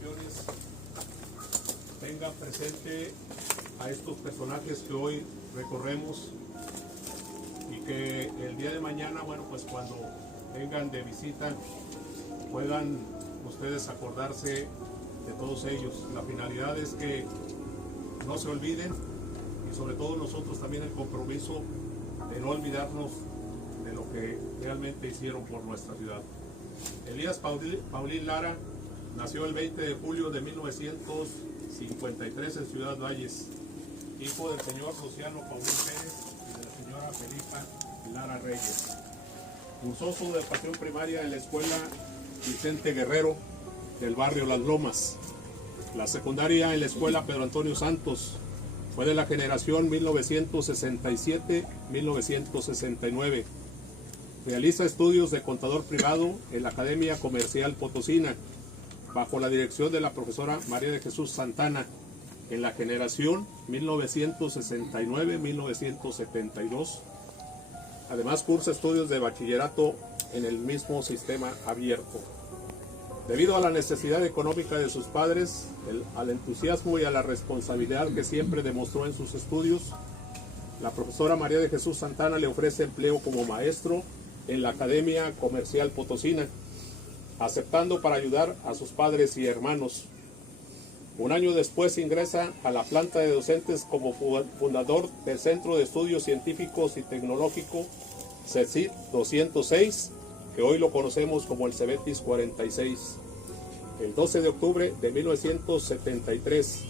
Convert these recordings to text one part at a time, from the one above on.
ocasiones tengan presente a estos personajes que hoy recorremos y que el día de mañana, bueno, pues cuando vengan de visita puedan ustedes acordarse de todos ellos. La finalidad es que no se olviden y sobre todo nosotros también el compromiso de no olvidarnos de lo que realmente hicieron por nuestra ciudad. Elías Paulín Lara nació el 20 de julio de 1953 en Ciudad Valles, hijo del señor Luciano Paulín Pérez y de la señora Felipa Lara Reyes. Cursó su educación primaria en la escuela Vicente Guerrero del barrio Las Lomas, la secundaria en la escuela Pedro Antonio Santos. Fue de la generación 1967-1969. Realiza estudios de contador privado en la Academia Comercial Potosina, bajo la dirección de la profesora María de Jesús Santana, en la generación 1969-1972. Además cursa estudios de bachillerato en el mismo sistema abierto. Debido a la necesidad económica de sus padres, al entusiasmo y a la responsabilidad que siempre demostró en sus estudios, la profesora María de Jesús Santana le ofrece empleo como maestro en la Academia Comercial Potosina, aceptando para ayudar a sus padres y hermanos. Un año después ingresa a la planta de docentes como fundador del Centro de Estudios Científicos y Tecnológicos CECIT 206, que hoy lo conocemos como el CEBETIS 46. El 12 de octubre de 1973,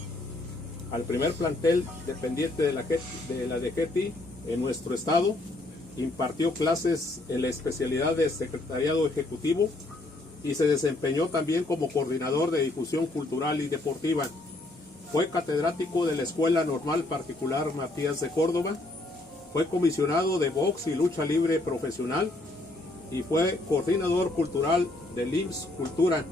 al primer plantel dependiente de la DGETI en nuestro estado, impartió clases en la especialidad de Secretariado Ejecutivo y se desempeñó también como coordinador de difusión cultural y deportiva. Fue catedrático de la Escuela Normal Particular Matías de Córdoba, fue comisionado de box y lucha libre profesional y fue coordinador cultural del IMSS Cultura.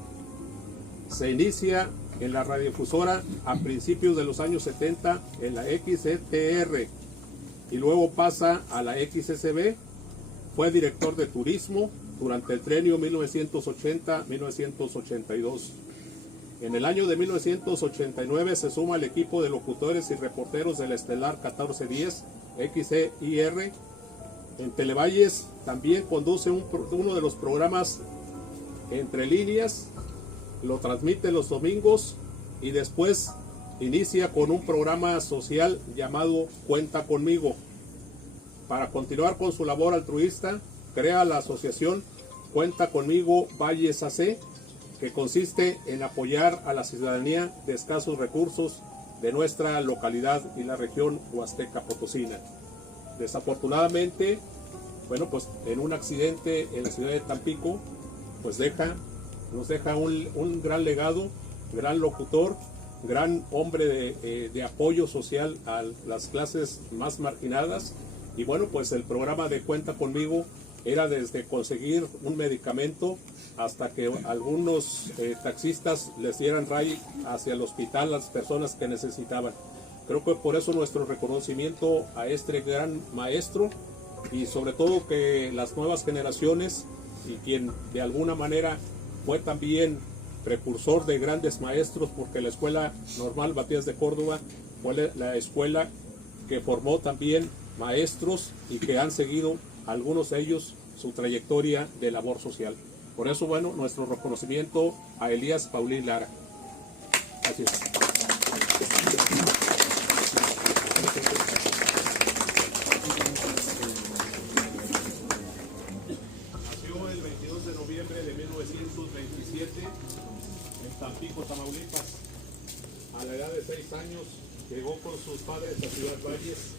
Se inicia en la radiodifusora a principios de los años 70 en la XETR y luego pasa a la XSB. Fue director de turismo durante el trienio 1980-1982. En el año de 1989 se suma al equipo de locutores y reporteros del Estelar 1410 XEIR. En Televalles también conduce uno de los programas Entre Líneas, lo transmite los domingos y después inicia con un programa social llamado Cuenta Conmigo. Para continuar con su labor altruista, crea la asociación Cuenta Conmigo Valles AC, que consiste en apoyar a la ciudadanía de escasos recursos de nuestra localidad y la región huasteca potosina. Desafortunadamente, bueno, pues en un accidente en la ciudad de Tampico, pues nos deja un gran legado, gran locutor, gran hombre de apoyo social a las clases más marginadas. Y bueno, pues el programa de Cuenta Conmigo era desde conseguir un medicamento hasta que algunos taxistas les dieran ray hacia el hospital a las personas que necesitaban. Creo que por eso nuestro reconocimiento a este gran maestro y sobre todo que las nuevas generaciones y quien de alguna manera fue también precursor de grandes maestros, porque la Escuela Normal Matías de Córdoba fue la escuela que formó también maestros y que han seguido algunos de ellos su trayectoria de labor social. Por eso, bueno, nuestro reconocimiento a Elías Paulín Lara. Así es. Nació el 22 de noviembre de 1927 en Tampico, Tamaulipas. A la edad de 6 años llegó con sus padres a Ciudad Valles.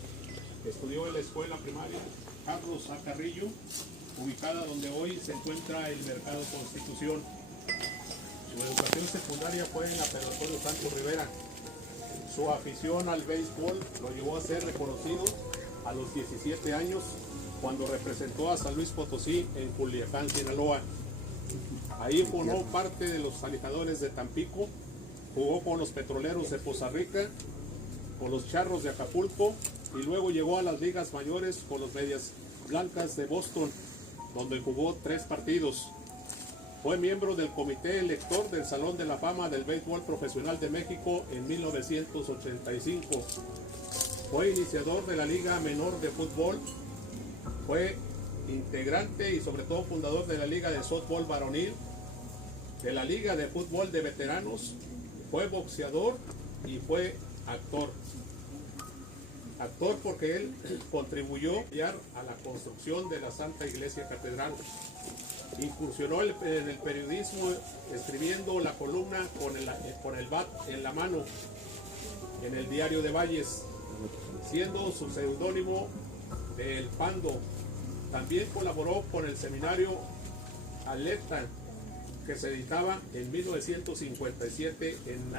Estudió en la escuela primaria Carlos A. Carrillo, ubicada donde hoy se encuentra el Mercado Constitución. Su educación secundaria fue en la Pedro Antonio Santos Rivera. Su afición al béisbol lo llevó a ser reconocido a los 17 años cuando representó a San Luis Potosí en Culiacán, Sinaloa. Ahí formó parte de los Alejadores de Tampico, jugó con los Petroleros de Poza Rica, con los Charros de Acapulco y luego llegó a las ligas mayores con los Medias Blancas de Boston, donde jugó 3 partidos. Fue miembro del comité elector del Salón de la Fama del Béisbol Profesional de México en 1985. Fue iniciador de la Liga Menor de Fútbol. Fue integrante y sobre todo fundador de la Liga de Softball Varonil, de la Liga de Fútbol de Veteranos. Fue boxeador y fue actor. Actor porque él contribuyó a la construcción de la Santa Iglesia Catedral. Incursionó en el periodismo escribiendo la columna con el bat en la mano en el Diario de Valles, siendo su seudónimo de El Pando. También colaboró con el semanario Alerta, que se editaba en 1957 en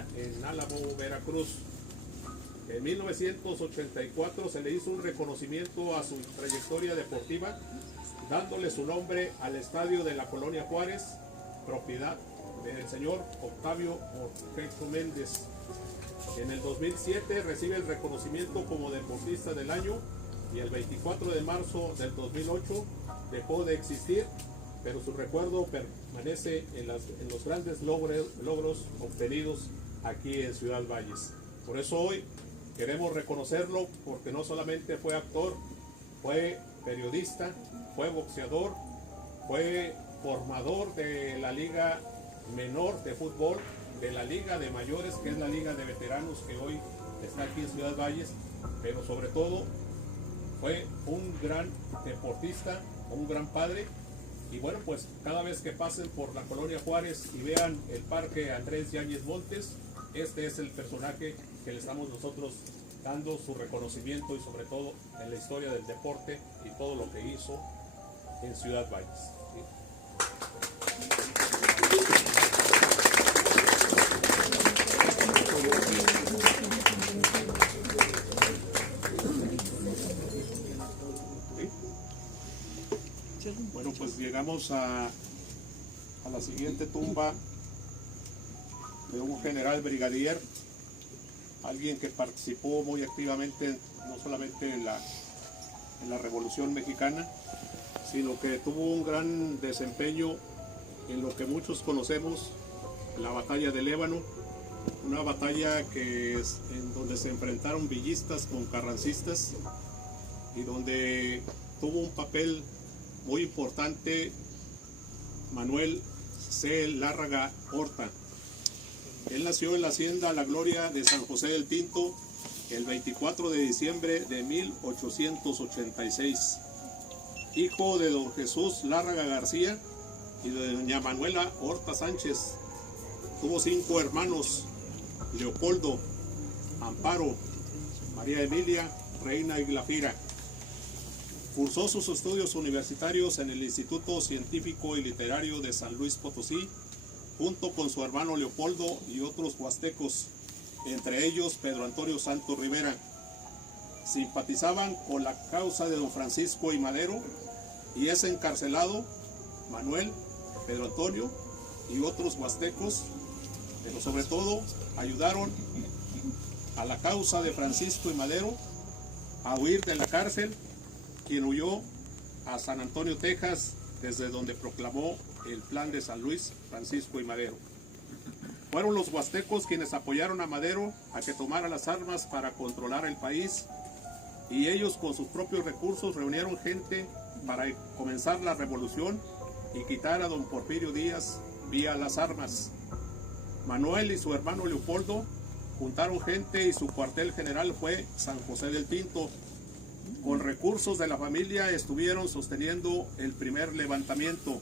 Álamo, Veracruz. En 1984 se le hizo un reconocimiento a su trayectoria deportiva, dándole su nombre al estadio de la Colonia Juárez, propiedad del señor Octavio Ortejo Méndez. En el 2007 recibe el reconocimiento como deportista del año y el 24 de marzo del 2008 dejó de existir, pero su recuerdo permanece en los grandes logros obtenidos aquí en Ciudad Valles. Por eso hoy queremos reconocerlo, porque no solamente fue actor, fue periodista, fue boxeador, fue formador de la Liga Menor de Fútbol, de la Liga de Mayores, que es la Liga de Veteranos que hoy está aquí en Ciudad Valles, pero sobre todo fue un gran deportista, un gran padre. Y bueno, pues cada vez que pasen por la Colonia Juárez y vean el Parque Andrés Yáñez Montes, este es el personaje que le estamos nosotros dando su reconocimiento, y sobre todo en la historia del deporte y todo lo que hizo en Ciudad Valles. ¿Sí? Bueno, pues llegamos a la siguiente tumba de un general brigadier, alguien que participó muy activamente no solamente en la Revolución Mexicana, sino que tuvo un gran desempeño en lo que muchos conocemos, la batalla del Ébano, una batalla en donde se enfrentaron villistas con carrancistas y donde tuvo un papel muy importante Manuel C. Lárraga Horta. Él nació en la hacienda La Gloria de San José del Tinto el 24 de diciembre de 1886. Hijo de don Jesús Lárraga García y de doña Manuela Horta Sánchez. Tuvo 5 hermanos: Leopoldo, Amparo, María Emilia, Reina y Glafira. Cursó sus estudios universitarios en el Instituto Científico y Literario de San Luis Potosí, junto con su hermano Leopoldo y otros huastecos, entre ellos Pedro Antonio Santos Rivera. Simpatizaban con la causa de don Francisco I. Madero, y es encarcelado Manuel, Pedro Antonio y otros huastecos, pero sobre todo ayudaron a la causa de Francisco I. Madero a huir de la cárcel, quien huyó a San Antonio, Texas, desde donde proclamó el Plan de San Luis, Francisco I. Madero. Fueron los huastecos quienes apoyaron a Madero a que tomara las armas para controlar el país, y ellos con sus propios recursos reunieron gente para comenzar la revolución y quitar a don Porfirio Díaz vía las armas. Manuel y su hermano Leopoldo juntaron gente y su cuartel general fue San José del Tinto. Con recursos de la familia estuvieron sosteniendo el primer levantamiento.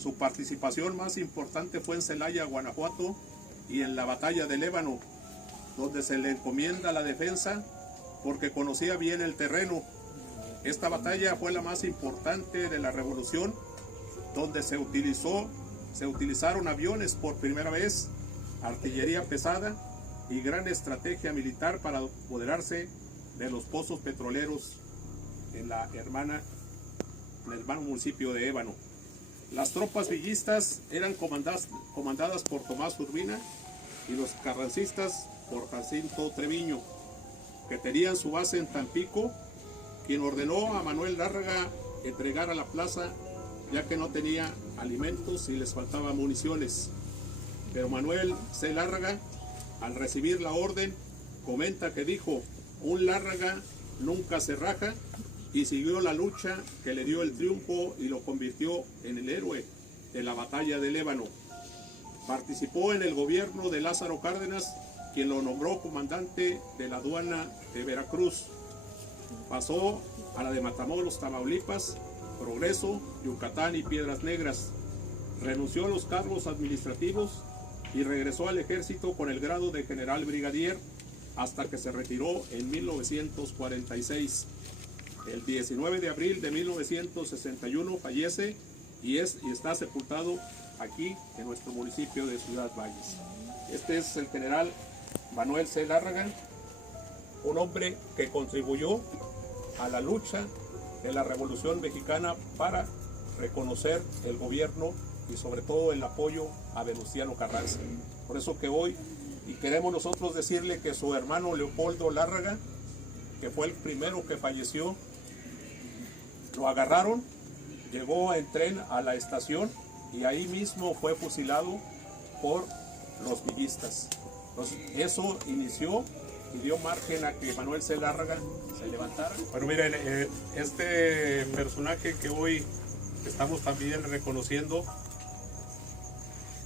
Su participación más importante fue en Celaya, Guanajuato, y en la batalla del Ébano, donde se le encomienda la defensa porque conocía bien el terreno. Esta batalla fue la más importante de la revolución, donde se utilizaron aviones por primera vez, artillería pesada y gran estrategia militar para apoderarse de los pozos petroleros en el hermano municipio de Ébano. Las tropas villistas eran comandadas por Tomás Urbina y los carrancistas por Jacinto Treviño, que tenían su base en Tampico, quien ordenó a Manuel Lárraga entregar a la plaza, ya que no tenía alimentos y les faltaba municiones. Pero Manuel C. Lárraga, al recibir la orden, comenta que dijo: un Lárraga nunca se raja, y siguió la lucha que le dio el triunfo y lo convirtió en el héroe de la batalla del Ébano. Participó en el gobierno de Lázaro Cárdenas, quien lo nombró comandante de la aduana de Veracruz. Pasó a la de Matamoros, Tamaulipas, Progreso, Yucatán y Piedras Negras. Renunció a los cargos administrativos y regresó al ejército con el grado de general brigadier hasta que se retiró en 1946. El 19 de abril de 1961 fallece y está sepultado aquí en nuestro municipio de Ciudad Valles. Este es el general Manuel C. Lárraga, un hombre que contribuyó a la lucha de la Revolución Mexicana para reconocer el gobierno y sobre todo el apoyo a Venustiano Carranza. Por eso que hoy, y queremos nosotros decirle que su hermano Leopoldo Lárraga, que fue el primero que falleció, lo agarraron, llegó en tren a la estación y ahí mismo fue fusilado por los villistas. Entonces, eso inició y dio margen a que Manuel C. Lárraga se levantara. Bueno, miren, este personaje que hoy estamos también reconociendo,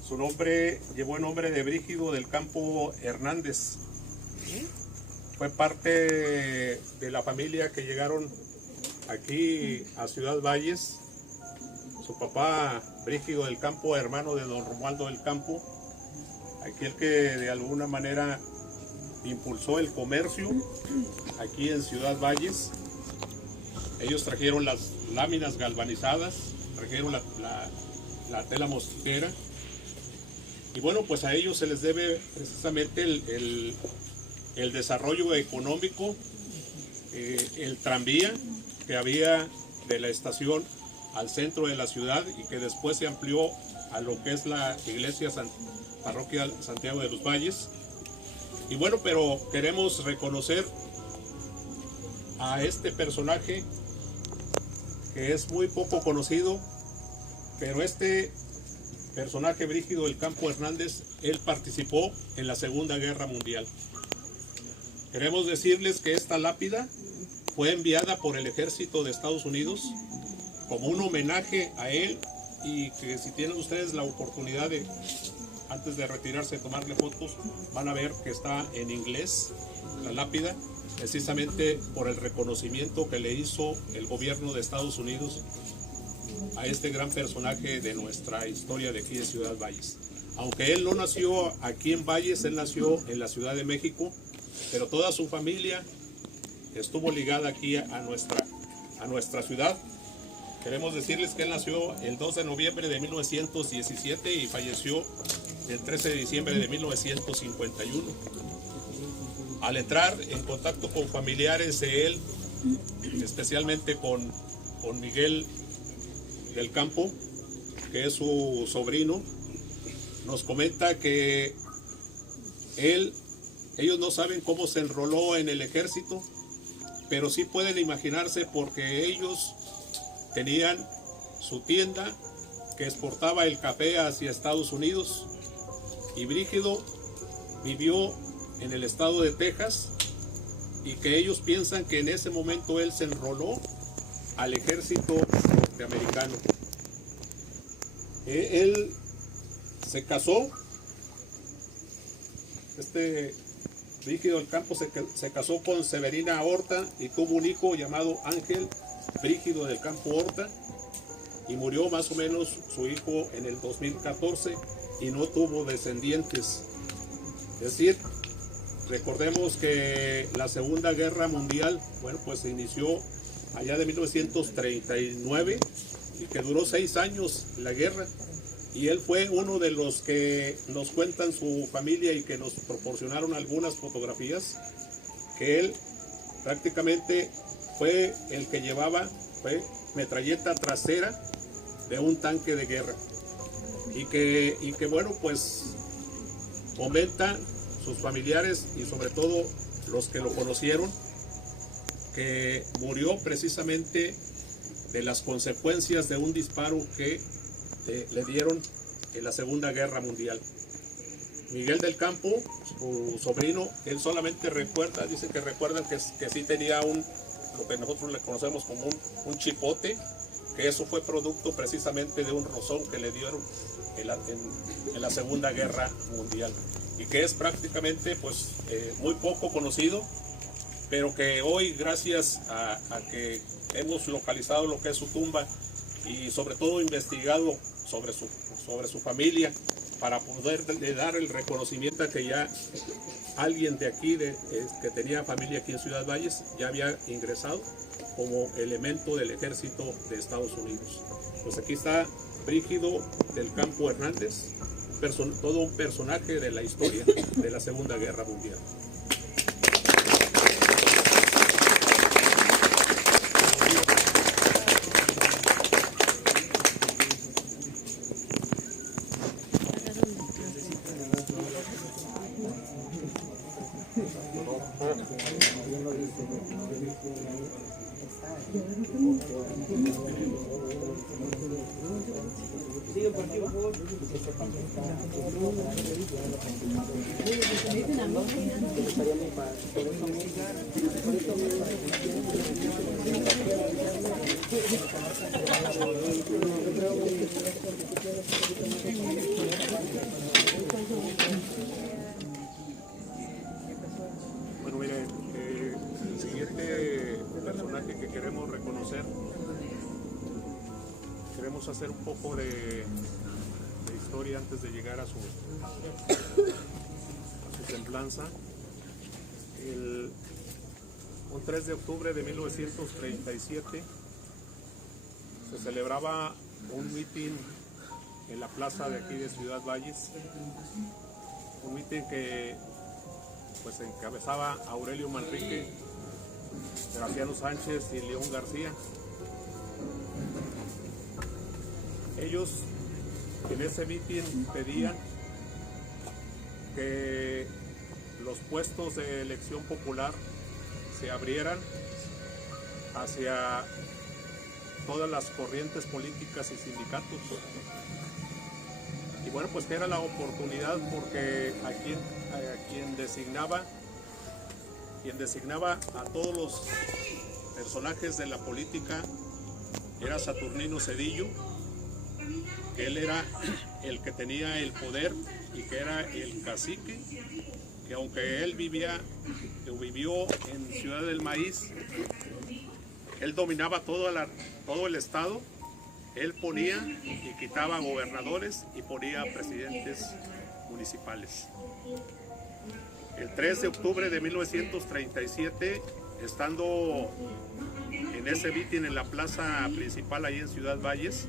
su nombre llevó el nombre de Brígido del Campo Hernández. Fue parte de la familia que llegaron aquí a Ciudad Valles. Su papá, Brígido del Campo, hermano de don Romualdo del Campo, aquel que de alguna manera impulsó el comercio aquí en Ciudad Valles. Ellos trajeron las láminas galvanizadas, trajeron la tela mosquitera, y bueno, pues a ellos se les debe precisamente el desarrollo económico, el tranvía que había de la estación al centro de la ciudad y que después se amplió a lo que es la iglesia parroquia Santiago de los Valles. Y bueno, pero queremos reconocer a este personaje que es muy poco conocido, pero este personaje, Brígido del Campo Hernández, él participó en la Segunda Guerra Mundial. Queremos decirles que esta lápida fue enviada por el ejército de Estados Unidos como un homenaje a él, y que si tienen ustedes la oportunidad de, antes de retirarse, tomarle fotos, van a ver que está en inglés la lápida, precisamente por el reconocimiento que le hizo el gobierno de Estados Unidos a este gran personaje de nuestra historia de aquí de Ciudad Valles. Aunque él no nació aquí en Valles, él nació en la Ciudad de México, pero toda su familia estuvo ligada aquí a nuestra ciudad. Queremos decirles que él nació el 2 de noviembre de 1917 y falleció el 13 de diciembre de 1951. Al entrar en contacto con familiares de él, especialmente con Miguel del Campo, que es su sobrino, nos comenta que ellos no saben cómo se enroló en el ejército, pero sí pueden imaginarse porque ellos tenían su tienda que exportaba el café hacia Estados Unidos, y Brígido vivió en el estado de Texas, y que ellos piensan que en ese momento él se enroló al ejército norteamericano. Él se casó, Brígido del Campo se casó con Severina Horta y tuvo un hijo llamado Ángel Brígido del Campo Horta, y murió más o menos su hijo en el 2014 y no tuvo descendientes. Es decir, recordemos que la Segunda Guerra Mundial, bueno, pues se inició allá de 1939 y que duró 6 años la guerra, y él fue uno de los que nos cuentan su familia y que nos proporcionaron algunas fotografías, que él prácticamente fue el que llevaba metralleta trasera de un tanque de guerra, y que bueno, pues comenta sus familiares y sobre todo los que lo conocieron, que murió precisamente de las consecuencias de un disparo que le dieron en la Segunda Guerra Mundial. Miguel del Campo, su sobrino, él solamente recuerda, dice que recuerdan que sí tenía lo que nosotros le conocemos como un chipote, que eso fue producto precisamente de un rozón que le dieron en la Segunda Guerra Mundial, y que es prácticamente pues muy poco conocido, pero que hoy, gracias a que hemos localizado lo que es su tumba y sobre todo investigado sobre su familia, para poder dar el reconocimiento a que ya alguien de aquí, que tenía familia aquí en Ciudad Valles, ya había ingresado como elemento del ejército de Estados Unidos. Pues aquí está Brígido del Campo Hernández, todo un personaje de la historia de la Segunda Guerra Mundial. Bueno, mire, el siguiente personaje que queremos reconocer, queremos hacer un poco de historia antes de llegar a su semblanza. Un 3 de octubre de 1937 se celebraba un mitin en la plaza de aquí de Ciudad Valles, un mitin que pues encabezaba Aurelio Manrique, Graciano Sánchez y León García. Ellos en ese mitin pedían que los puestos de elección popular se abrieran hacia todas las corrientes políticas y sindicatos. Y bueno, pues que era la oportunidad, porque quien designaba a todos los personajes de la política era Saturnino Cedillo, que él era el que tenía el poder y que era el cacique, que aunque él vivió en Ciudad del Maíz, él dominaba todo el estado. Él ponía y quitaba gobernadores y ponía presidentes municipales. El 3 de octubre de 1937, estando en ese mitin en la plaza principal ahí en Ciudad Valles,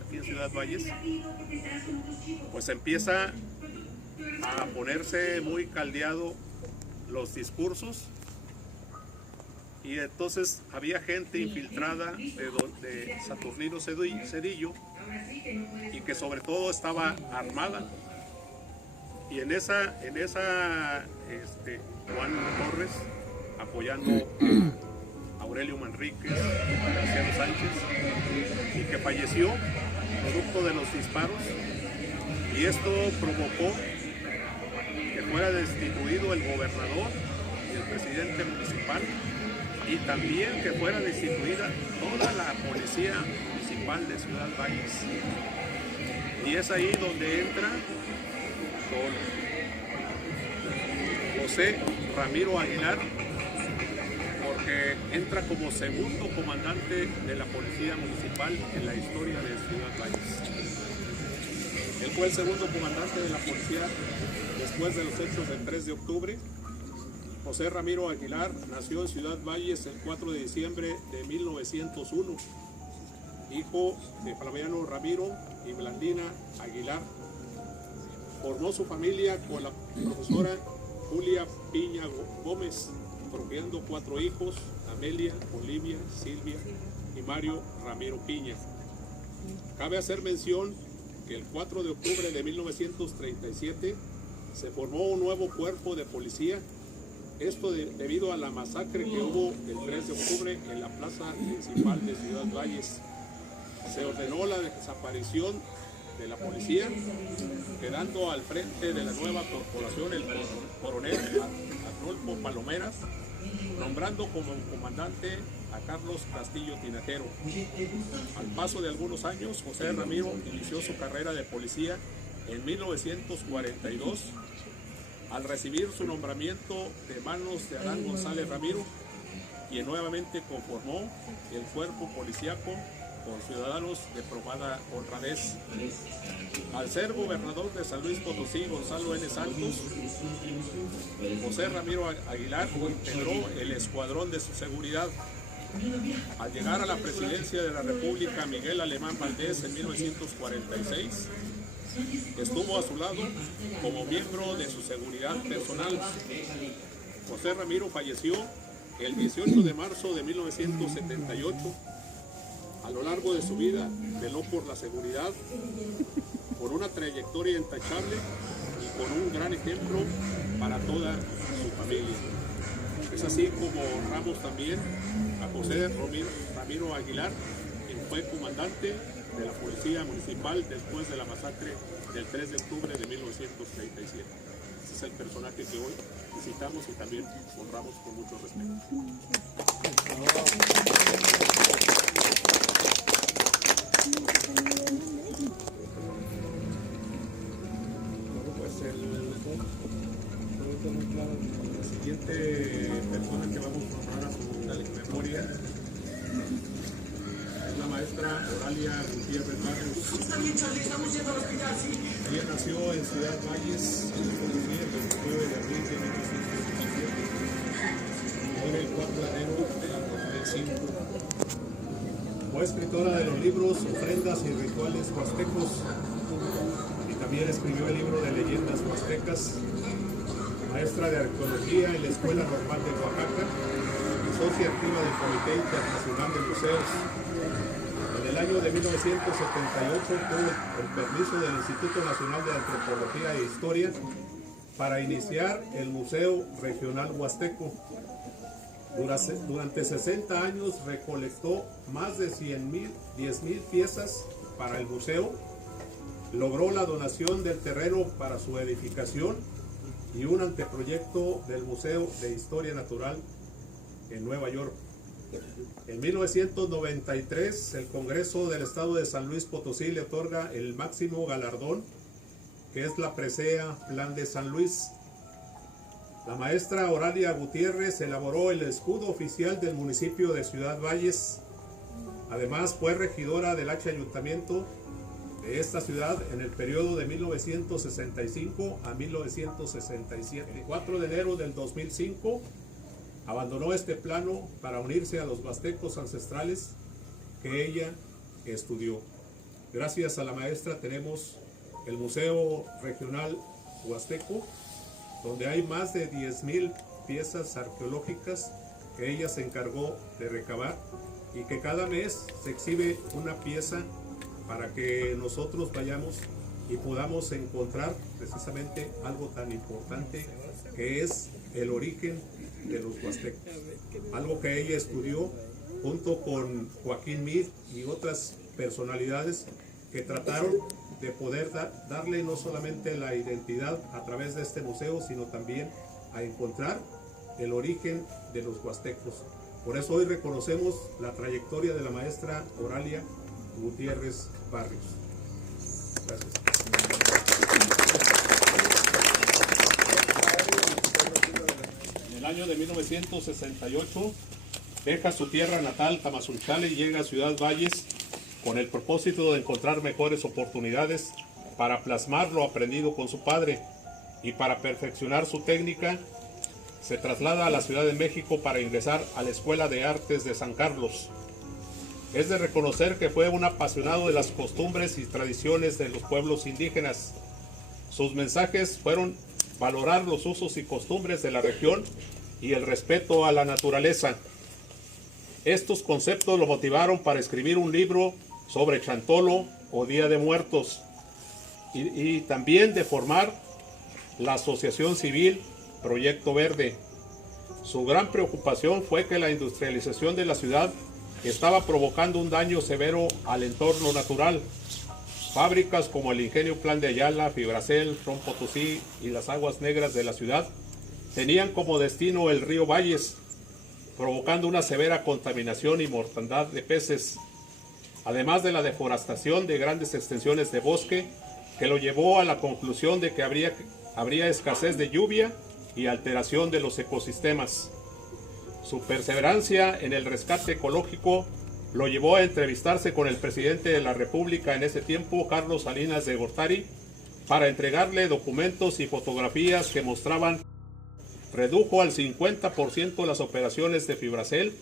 pues empieza a ponerse muy caldeado los discursos, y entonces había gente infiltrada de Saturnino Cedillo, y que sobre todo estaba armada, y en esa Juan Torres apoyando a Aurelio Manríquez, a Graciano Sánchez, y que falleció producto de los disparos, y esto provocó que fuera destituido el gobernador y el presidente municipal, y también que fuera destituida toda la policía municipal de Ciudad Valles. Y es ahí donde entra don José Ramiro Aguilar, porque entra como segundo comandante de la policía municipal en la historia de Ciudad Valles. Él fue el segundo comandante de la policía después de los hechos del 3 de octubre. José Ramiro Aguilar nació en Ciudad Valles el 4 de diciembre de 1901, hijo de Flaviano Ramiro y Blandina Aguilar. Formó su familia con la profesora Julia Piña Gómez, procreando 4 hijos: Amelia, Olivia, Silvia y Mario Ramiro Piña. Cabe hacer mención que el 4 de octubre de 1937 se formó un nuevo cuerpo de policía, esto debido a la masacre que hubo el 3 de octubre en la plaza principal de Ciudad Valles. Se ordenó la desaparición de la policía, quedando al frente de la nueva corporación el coronel Arnolfo Palomeras, nombrando como comandante a Carlos Castillo Tinajero. Al paso de algunos años, José Ramiro inició su carrera de policía en 1942, al recibir su nombramiento de manos de Adán González Ramiro, quien nuevamente conformó el cuerpo policíaco con ciudadanos de probada honradez. Al ser gobernador de San Luis Potosí, Gonzalo N. Santos, José Ramiro Aguilar integró el escuadrón de su seguridad. Al llegar a la presidencia de la República, Miguel Alemán Valdés en 1946, estuvo a su lado como miembro de su seguridad personal. José Ramiro falleció el 18 de marzo de 1978. A lo largo de su vida veló por la seguridad, por una trayectoria intachable y con un gran ejemplo para toda su familia. Es así como honramos también a José Ramiro Aguilar, quien fue comandante de la Policía Municipal después de la masacre del 3 de octubre de 1937. Ese es el personaje que hoy visitamos y también honramos con mucho respeto. La siguiente persona que vamos a honrar a su memoria es la maestra Oralia Gutiérrez Barrios. Ella nació en Ciudad Valles, el 29 de abril de 1957, muere el 4 de enero del 2005. Fue escritora de los libros Ofrendas y Rituales Huastecos, y también escribió el libro de Leyendas Huastecas. Maestra de Arqueología en la Escuela Normal de Oaxaca y socia activa del Comité Internacional de Museos. En el año de 1978 tuvo el permiso del Instituto Nacional de Antropología e Historia para iniciar el Museo Regional Huasteco. Durante 60 años recolectó más de 10,000 piezas para el museo, logró la donación del terreno para su edificación y un anteproyecto del Museo de Historia Natural en Nueva York. En 1993, el Congreso del Estado de San Luis Potosí le otorga el máximo galardón, que es la presea Plan de San Luis. La maestra Oralia Gutiérrez elaboró el escudo oficial del municipio de Ciudad Valles. Además, fue regidora del Ayuntamiento de esta ciudad en el periodo de 1965 a 1967. El 4 de enero del 2005 abandonó este plano para unirse a los huastecos ancestrales que ella estudió. Gracias a la maestra tenemos el Museo Regional Huasteco, donde hay más de 10,000 piezas arqueológicas que ella se encargó de recabar y que cada mes se exhibe una pieza para que nosotros vayamos y podamos encontrar precisamente algo tan importante que es el origen de los huastecos. Algo que ella estudió junto con Joaquín Mir y otras personalidades que trataron de poder darle no solamente la identidad a través de este museo, sino también a encontrar el origen de los huastecos. Por eso hoy reconocemos la trayectoria de la maestra Oralia Gutiérrez Barrios. Gracias. En el año de 1968 deja su tierra natal, Tamazunchale, y llega a Ciudad Valles con el propósito de encontrar mejores oportunidades para plasmar lo aprendido con su padre, y para perfeccionar su técnica se traslada a la Ciudad de México para ingresar a la Escuela de Artes de San Carlos. Es de reconocer que fue un apasionado de las costumbres y tradiciones de los pueblos indígenas. Sus mensajes fueron valorar los usos y costumbres de la región y el respeto a la naturaleza. Estos conceptos lo motivaron para escribir un libro sobre Chantolo o Día de Muertos y también de formar la asociación civil Proyecto Verde. Su gran preocupación fue que la industrialización de la ciudad estaba provocando un daño severo al entorno natural. Fábricas como el Ingenio Plan de Ayala, Fibracel, Ron Potosí y las Aguas Negras de la ciudad tenían como destino el río Valles, provocando una severa contaminación y mortandad de peces, además de la deforestación de grandes extensiones de bosque, que lo llevó a la conclusión de que habría escasez de lluvia y alteración de los ecosistemas. Su perseverancia en el rescate ecológico lo llevó a entrevistarse con el presidente de la República en ese tiempo, Carlos Salinas de Gortari, para entregarle documentos y fotografías que mostraban redujo al 50% las operaciones de Fibracel,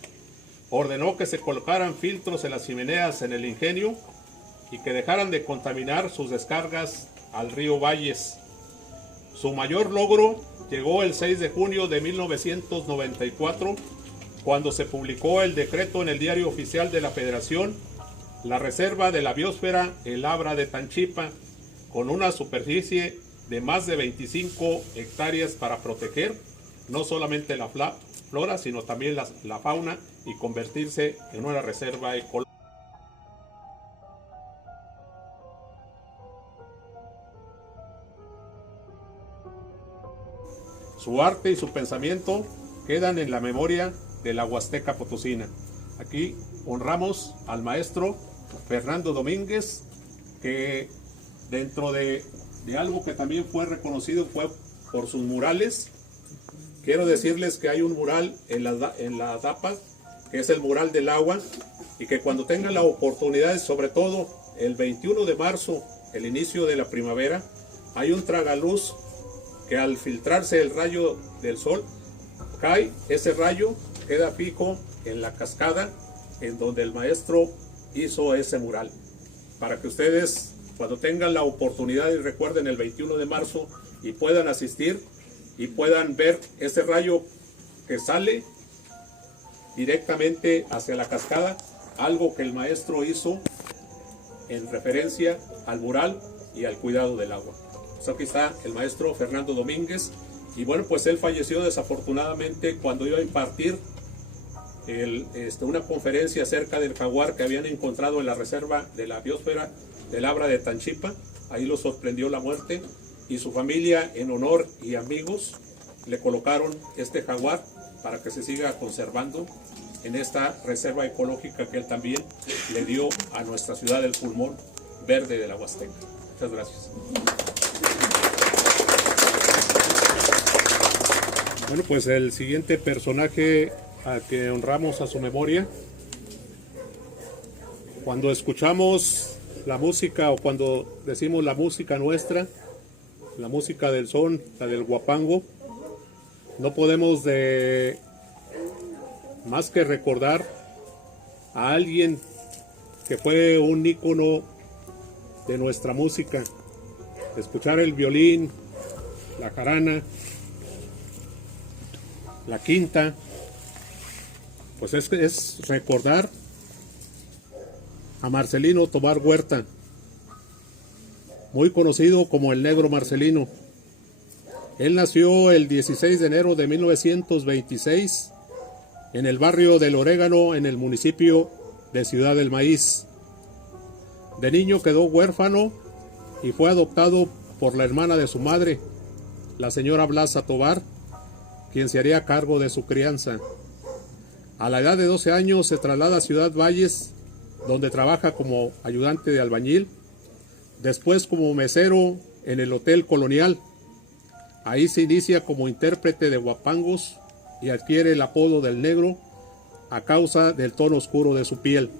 ordenó que se colocaran filtros en las chimeneas en el ingenio y que dejaran de contaminar sus descargas al río Valles. Su mayor logro llegó el 6 de junio de 1994, cuando se publicó el decreto en el Diario Oficial de la Federación, la Reserva de la Biosfera El Abra de Tanchipa, con una superficie de más de 25 hectáreas para proteger no solamente la flora, sino también la fauna y convertirse en una reserva ecológica. Su arte y su pensamiento quedan en la memoria de la Huasteca Potosina. Aquí honramos al maestro Fernando Domínguez, que dentro de algo que también fue reconocido fue por sus murales. Quiero decirles que hay un mural en la DAPA, que es el mural del agua, y que cuando tengan la oportunidad, sobre todo el 21 de marzo, el inicio de la primavera, hay un tragaluz que al filtrarse el rayo del sol, cae ese rayo, queda fijo en la cascada en donde el maestro hizo ese mural. Para que ustedes, cuando tengan la oportunidad, y recuerden el 21 de marzo, y puedan asistir y puedan ver ese rayo que sale directamente hacia la cascada, algo que el maestro hizo en referencia al mural y al cuidado del agua. Pues aquí está el maestro Fernando Domínguez, y bueno, pues él falleció desafortunadamente cuando iba a impartir una conferencia acerca del jaguar que habían encontrado en la reserva de la biosfera del Abra de Tanchipa. Ahí lo sorprendió la muerte, y su familia, en honor y amigos, le colocaron este jaguar para que se siga conservando en esta reserva ecológica que él también le dio a nuestra ciudad del pulmón verde de la Huasteca. Muchas gracias. Bueno, pues el siguiente personaje a que honramos a su memoria, cuando escuchamos la música o cuando decimos la música nuestra, la música del son, la del huapango, no podemos más que recordar a alguien que fue un ícono de nuestra música. Escuchar el violín, la jarana, la quinta, pues es recordar a Marcelino Tobar Huerta, muy conocido como el Negro Marcelino. Él nació el 16 de enero de 1926 en el barrio del Orégano, en el municipio de Ciudad del Maíz. De niño quedó huérfano y fue adoptado por la hermana de su madre, la señora Blasa Tobar, quien se haría cargo de su crianza. A la edad de 12 años se traslada a Ciudad Valles, donde trabaja como ayudante de albañil, después como mesero en el Hotel Colonial. Ahí se inicia como intérprete de huapangos y adquiere el apodo del Negro a causa del tono oscuro de su piel.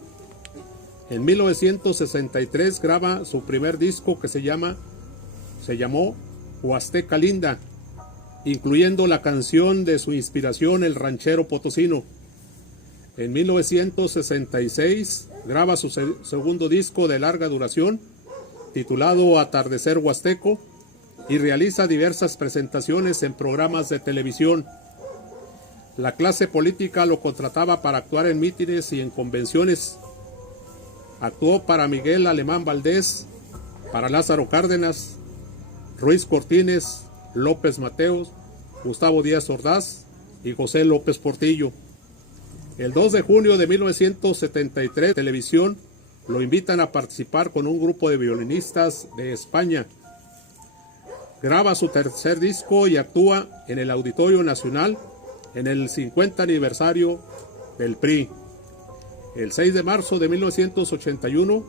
En 1963 graba su primer disco que se llamó Huasteca Linda, incluyendo la canción de su inspiración, El Ranchero Potosino. En 1966 graba su segundo disco de larga duración, titulado Atardecer Huasteco, y realiza diversas presentaciones en programas de televisión. La clase política lo contrataba para actuar en mítines y en convenciones. Actuó para Miguel Alemán Valdés, para Lázaro Cárdenas, Ruiz Cortines, López Mateos, Gustavo Díaz Ordaz y José López Portillo. El 2 de junio de 1973, televisión lo invitan a participar con un grupo de violinistas de España. Graba su tercer disco y actúa en el Auditorio Nacional en el 50 aniversario del PRI. El 6 de marzo de 1981,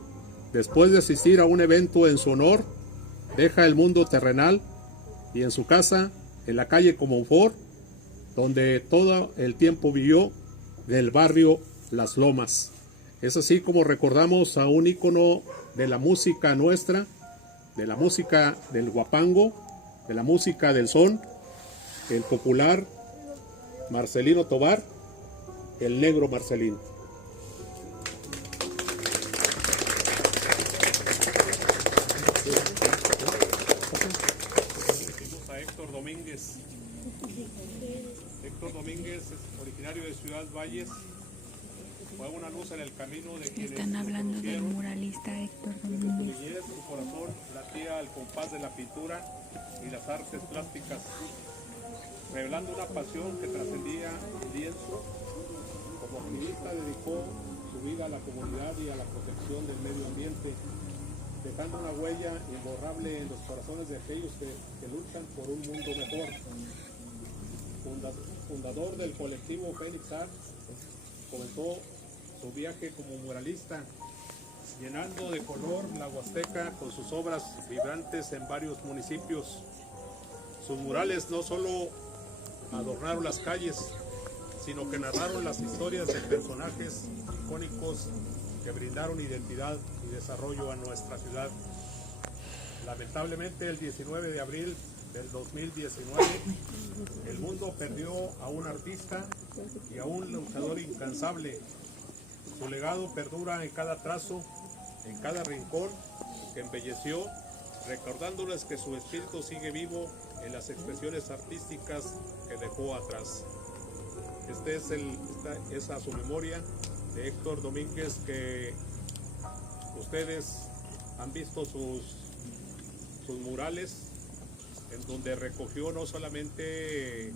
después de asistir a un evento en su honor, deja el mundo terrenal y en su casa, en la calle Comonfort, donde todo el tiempo vivió, del barrio Las Lomas. Es así como recordamos a un ícono de la música nuestra, de la música del guapango, de la música del son, el popular Marcelino Tovar, el negro Marcelino. A Héctor Domínguez. Héctor Domínguez es originario de Ciudad Valles. Fue una luz en el camino de quienes están hablando del muralista Héctor Domínguez. Su corazón latía al compás de la pintura y las artes plásticas, revelando una pasión que trascendía el lienzo. Como activista dedicó su vida a la comunidad y a la protección del medio ambiente, dejando una huella imborrable en los corazones de aquellos que luchan por un mundo mejor. Fundador del colectivo Fénix Art, comenzó su viaje como muralista, llenando de color la Huasteca con sus obras vibrantes en varios municipios. Sus murales no solo adornaron las calles, sino que narraron las historias de personajes icónicos que brindaron identidad y desarrollo a nuestra ciudad. Lamentablemente, el 19 de abril del 2019, el mundo perdió a un artista y a un luchador incansable. Su legado perdura en cada trazo, en cada rincón que embelleció, recordándoles que su espíritu sigue vivo en las expresiones artísticas que dejó atrás. Es a su memoria de Héctor Domínguez, que ustedes han visto sus murales, en donde recogió no solamente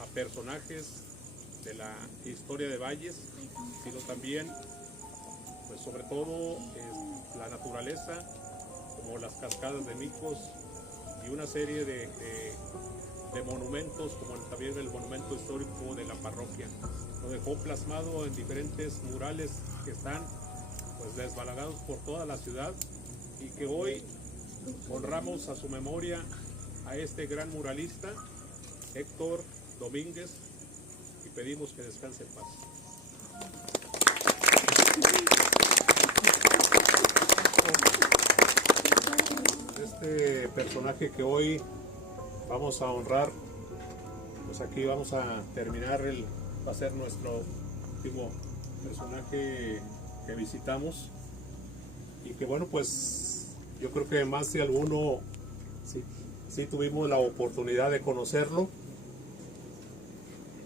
a personajes de la historia de Valles, sino también, pues sobre todo, la naturaleza, como las cascadas de Micos y una serie de monumentos, como también el monumento histórico de la parroquia. Lo dejó plasmado en diferentes murales que están pues desbalagados por toda la ciudad, y que hoy honramos a su memoria a este gran muralista, Héctor Domínguez, y pedimos que descanse en paz. Este personaje que hoy vamos a honrar, pues aquí vamos a terminar, va a ser nuestro último personaje que visitamos, y que bueno, pues yo creo que más de alguno sí tuvimos la oportunidad de conocerlo.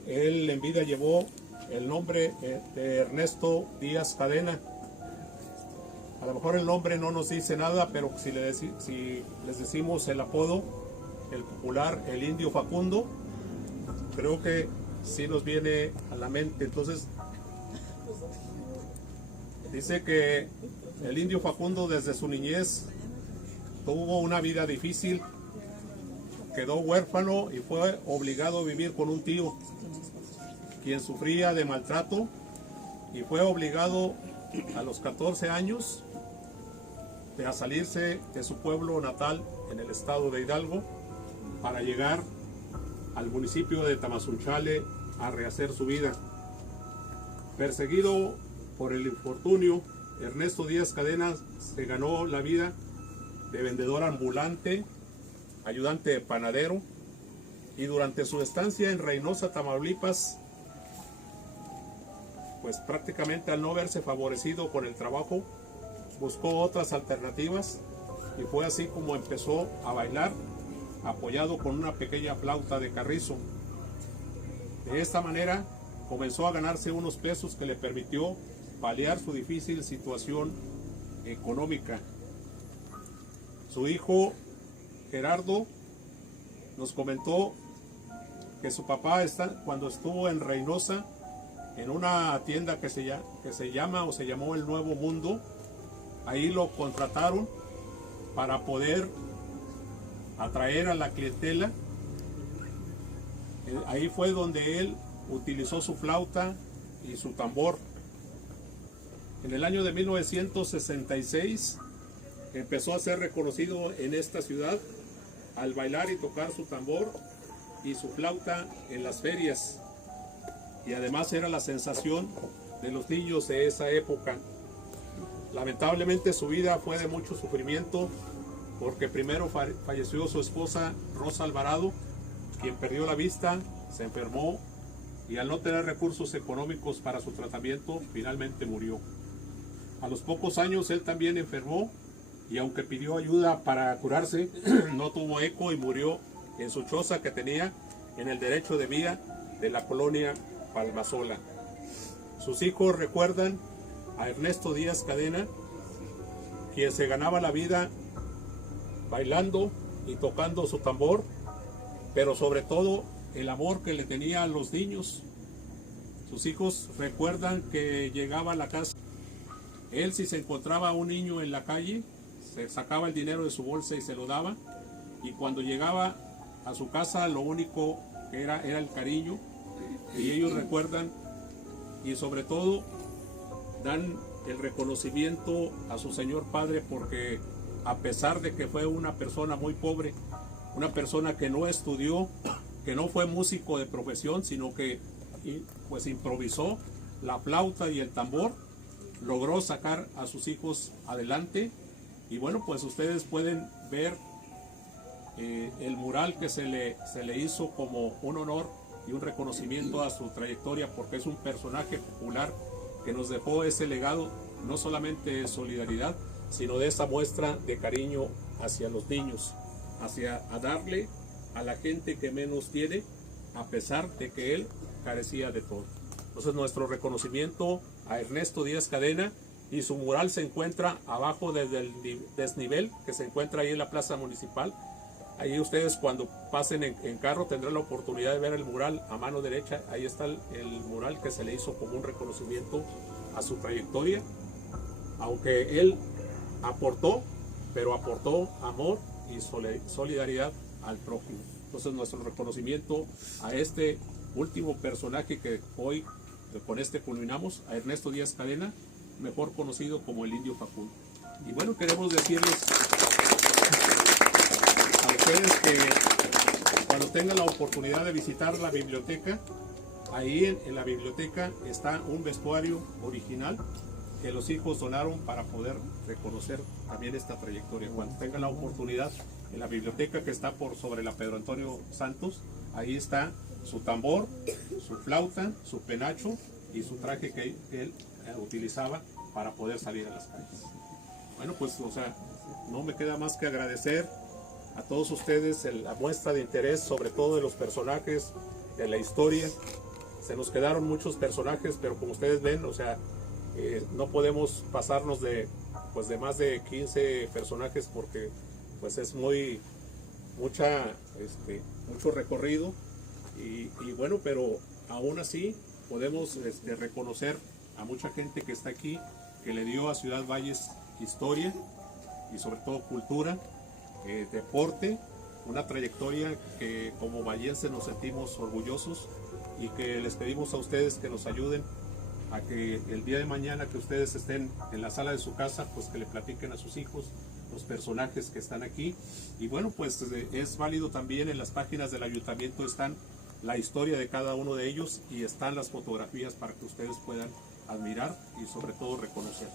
Él en vida llevó el nombre de Ernesto Díaz Cadena. A lo mejor el nombre no nos dice nada, pero si les decimos el apodo, el popular, el Indio Facundo, creo que sí nos viene a la mente. Entonces, dice que el Indio Facundo desde su niñez tuvo una vida difícil, quedó huérfano y fue obligado a vivir con un tío, quien sufría de maltrato, y fue obligado a los 14 años a salirse de su pueblo natal en el estado de Hidalgo para llegar al municipio de Tamazunchale a rehacer su vida. Perseguido por el infortunio, Ernesto Díaz Cadena se ganó la vida de vendedor ambulante, ayudante de panadero, y durante su estancia en Reynosa, Tamaulipas, pues prácticamente al no verse favorecido con el trabajo, buscó otras alternativas, y fue así como empezó a bailar, apoyado con una pequeña flauta de carrizo. De esta manera comenzó a ganarse unos pesos que le permitió paliar su difícil situación económica. Su hijo Gerardo nos comentó que su papá cuando estuvo en Reynosa, en una tienda que se llamó El Nuevo Mundo, ahí lo contrataron para poder atraer a la clientela. Ahí fue donde él utilizó su flauta y su tambor. En el año de 1966 empezó a ser reconocido en esta ciudad al bailar y tocar su tambor y su flauta en las ferias. Y además era la sensación de los niños de esa época. Lamentablemente su vida fue de mucho sufrimiento, porque primero falleció su esposa Rosa Alvarado, quien perdió la vista, se enfermó y al no tener recursos económicos para su tratamiento, finalmente murió. A los pocos años él también enfermó y aunque pidió ayuda para curarse, no tuvo eco y murió en su choza que tenía en el derecho de vía de la colonia Palmasola. Sus hijos recuerdan a Ernesto Díaz Cadena, quien se ganaba la vida bailando y tocando su tambor, pero sobre todo el amor que le tenía a los niños. Sus hijos recuerdan que llegaba a la casa, él si se encontraba un niño en la calle, se sacaba el dinero de su bolsa y se lo daba, y cuando llegaba a su casa lo único que era el cariño, y ellos recuerdan y sobre todo dan el reconocimiento a su señor padre, porque a pesar de que fue una persona muy pobre, una persona que no estudió, que no fue músico de profesión, sino que pues improvisó la flauta y el tambor, logró sacar a sus hijos adelante. Y bueno, pues ustedes pueden ver el mural que se le hizo como un honor y un reconocimiento a su trayectoria, porque es un personaje popular que nos dejó ese legado, no solamente de solidaridad, sino de esa muestra de cariño hacia los niños, a darle a la gente que menos tiene, a pesar de que él carecía de todo. Entonces nuestro reconocimiento a Ernesto Díaz Cadena, y su mural se encuentra abajo desde el desnivel que se encuentra ahí en la plaza municipal. Ahí ustedes cuando pasen en carro tendrán la oportunidad de ver el mural a mano derecha. Ahí está el mural que se le hizo como un reconocimiento a su trayectoria, aunque él aportó, pero aportó amor y solidaridad al prójimo. Entonces nuestro reconocimiento a este último personaje que hoy con este culminamos, a Ernesto Díaz Cadena, mejor conocido como el Indio Facundo. Y bueno, queremos decirles a ustedes que cuando tengan la oportunidad de visitar la biblioteca, ahí en la biblioteca está un vestuario original que los hijos donaron para poder reconocer también esta trayectoria. Cuando tengan la oportunidad, en la biblioteca que está sobre la Pedro Antonio Santos, ahí está su tambor, su flauta, su penacho y su traje que él utilizaba para poder salir a las calles. Bueno, pues, o sea, no me queda más que agradecer a todos ustedes la muestra de interés, sobre todo de los personajes, de la historia. Se nos quedaron muchos personajes, pero como ustedes ven, o sea, no podemos pasarnos de más de 15 personajes, porque pues es mucho recorrido, y bueno, pero aún así podemos reconocer a mucha gente que está aquí, que le dio a Ciudad Valles historia y sobre todo cultura, deporte, una trayectoria que como vallenses nos sentimos orgullosos, y que les pedimos a ustedes que nos ayuden a que el día de mañana que ustedes estén en la sala de su casa, pues que le platiquen a sus hijos los personajes que están aquí. Y bueno, pues es válido también, en las páginas del ayuntamiento están la historia de cada uno de ellos y están las fotografías para que ustedes puedan admirar y sobre todo reconocer.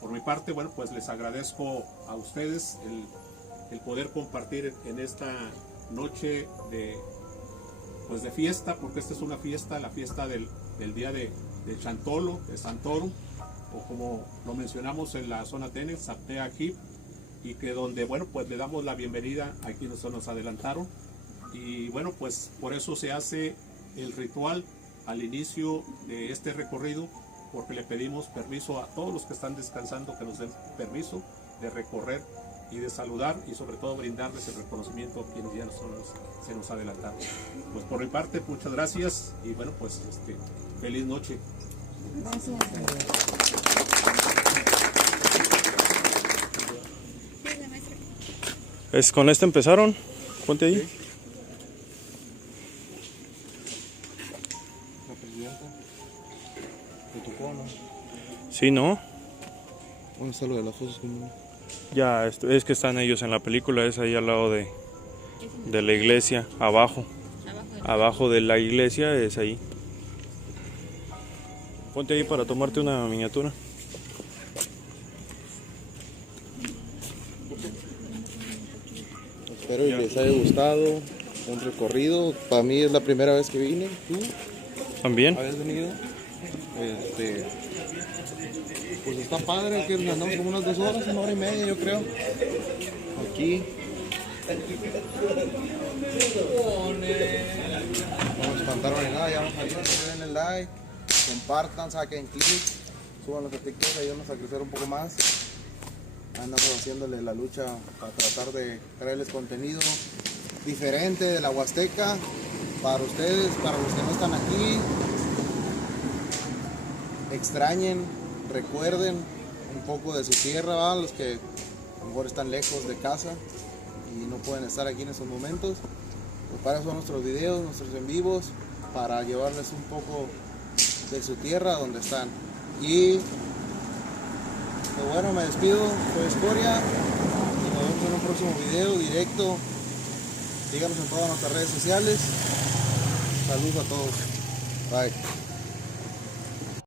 Por mi parte, bueno, pues les agradezco a ustedes el poder compartir en esta noche de fiesta, porque esta es una fiesta, la fiesta del día de Chantolo, de Santoro, o como lo mencionamos en la zona Tenex, Saptea Hip, y que donde, bueno, pues le damos la bienvenida a quienes se nos adelantaron. Y bueno, pues por eso se hace el ritual al inicio de este recorrido, porque le pedimos permiso a todos los que están descansando, que nos den permiso de recorrer y de saludar, y sobre todo brindarles el reconocimiento a quienes ya se nos adelantaron. Pues por mi parte, muchas gracias, y bueno, pues feliz noche. Gracias. ¿Es con este empezaron? Ponte ahí. Sí. La presidenta. ¿Te tocó, no? Sí, ¿no? ¿Dónde está lo de las fosas comunes? Ya, es que están ellos en la película, es ahí al lado de la iglesia, abajo. Abajo de la iglesia es ahí. Ponte ahí para tomarte una miniatura. Espero que les haya gustado. Un recorrido. Para mí es la primera vez que vine. ¿Tú ¿También? habías venido? Pues está padre, que andamos como unas 2 horas, 1 hora y media, yo creo. Aquí. No nos espantaron ni nada, ya vamos a ver, den el like, compartan, saquen clic, súbanlos a TikTok, ayúdanos a crecer un poco más. Andamos haciéndole la lucha para tratar de traerles contenido diferente de la Huasteca para ustedes, para los que no están aquí. Extrañen, recuerden un poco de su tierra, ¿va? Los que a lo mejor están lejos de casa y no pueden estar aquí en estos momentos. Pues para eso son nuestros videos, nuestros en vivos, para llevarles un poco de su tierra donde están. Y pues bueno, me despido, soy Escoria y nos vemos en un próximo video directo. Síganos en todas nuestras redes sociales. Saludos a todos. Bye.